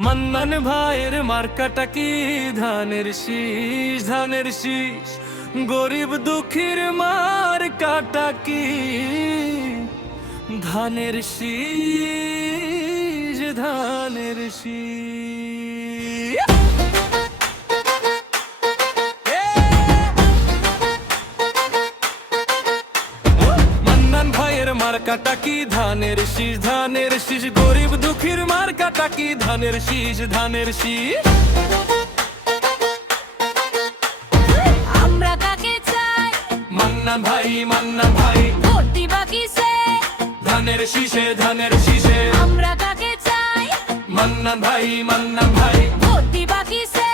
মান্নান ভাইয়ের মার্কাটা কি ধানের শীষ, ধানের শীষ। গরিব দুঃখীর মার্কাটা কি ধানের শীষ, ধানের শীষ। মান্নান ভাইয়ের মার্কাটা কি ধানের শীষ, ধানের শীষ। গরিব দুঃখীর মার্কাটা কি ধানের শীষ, ধানের শীষ। আমরা কাকে চাই? মান্নান ভাই, মান্নান ভাই। ভোট দিবা কিসে? ধানের শীষে, ধানের শীষে। আমরা কাকে চাই? মান্নান ভাই, মান্নান ভাই। ভোট দিবা কিসে?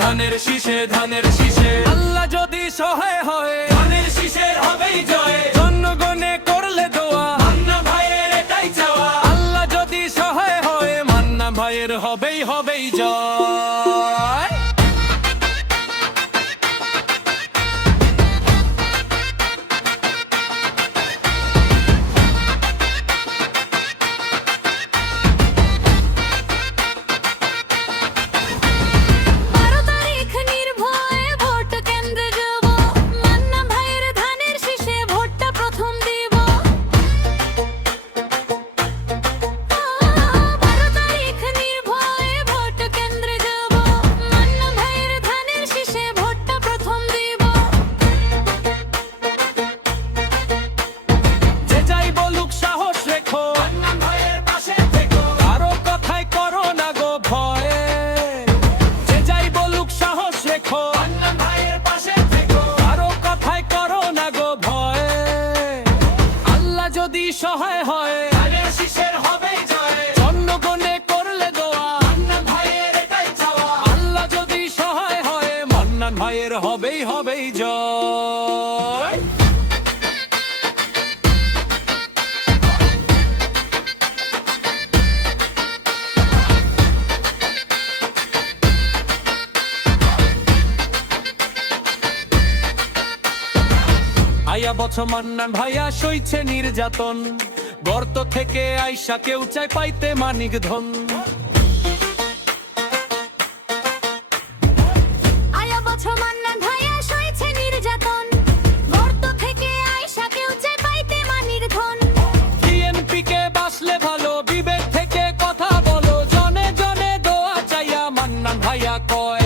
ধানের শীষে, ধানের শীষে। আল্লাহ যদি সহায় হয় ধানের শীষের হবেই জয়। জনগণে করলে দোয়া মান্নান ভাইয়ের এটাই চাওয়া। আল্লাহ যদি সহায় হয় মান্নান ভাইয়ের হবেই হবেই জয়। সহায় হয় ধানের শীষের হবেই জয়। জনগণে করলে দোয়া মান্নান ভাইয়ের এটাই চাওয়া। আল্লাহ যদি সহায় হয় মান্নান ভাইয়ের হবেই হবেই জয়। আয়া বছর মান্নান ভাইয়া সইছে নির্যাতন। গর্ত থেকে আইসা কেউ চাই পাইতে মানিক ধন। আয়া বছর মান্নান ভাইয়া সইছে নির্যাতন। গর্ত থেকে আইসা কেউ চাই পাইতে মানিক ধন। বিএনপি কে বাসলে ভালো বিবেক থেকে কথা বলো। জনে জনে দোয়া চাইয়া মান্নান ভাইয়া কয়।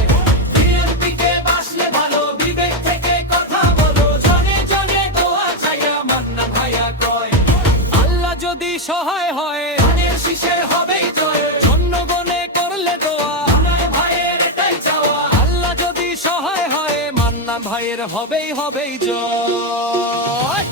বিএনপি কে বাসলে ভালো বিবেক থেকে কথা বলো। জনে জনে দোয়া চাইয়া মান্নান ভাইয়া কয়। আল্লাহ যদি সহায় হয় ধানের শীষের হবেই জয়। জনগণে করলে দোয়া মান্নান ভাইয়ের এটাই চাওয়া। আল্লাহ যদি সহায় হয় মান্নান ভাইয়ের হবেই হবেই জয়।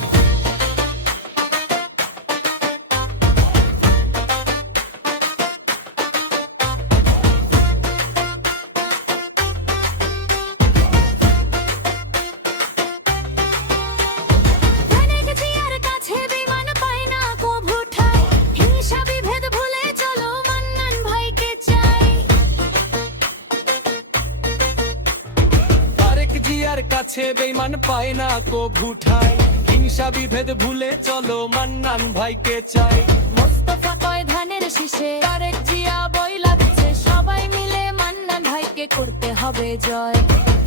কাছে বেঈমান পায় না কো ভুঠাই। হিংসা বিভেদ ভুলে চলো মান্নান ভাইকে চাই। মোস্তফা কয় ধানের শীষে, তারেক জিয়া বইলা দিচ্ছে সবাই মিলে মান্নান ভাইকে করতে হবে জয়।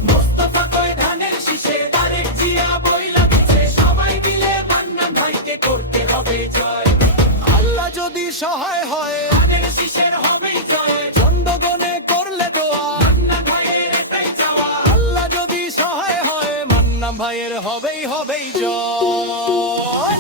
মোস্তফা কয় ধানের শীষে, তারেক জিয়া বইলা দিচ্ছে সবাই মিলে মান্নান ভাইকে করতে হবে জয়। আল্লাহ যদি সহায় হয় ধানের শীষের হবেই জয়। জনগণে করলে দোয়া মান্নান ভাইয়ের এটাই চাওয়া। আল্লাহ যদি সহায় হয় মান্নান ভাইয়ের হবেই হবেই জয়।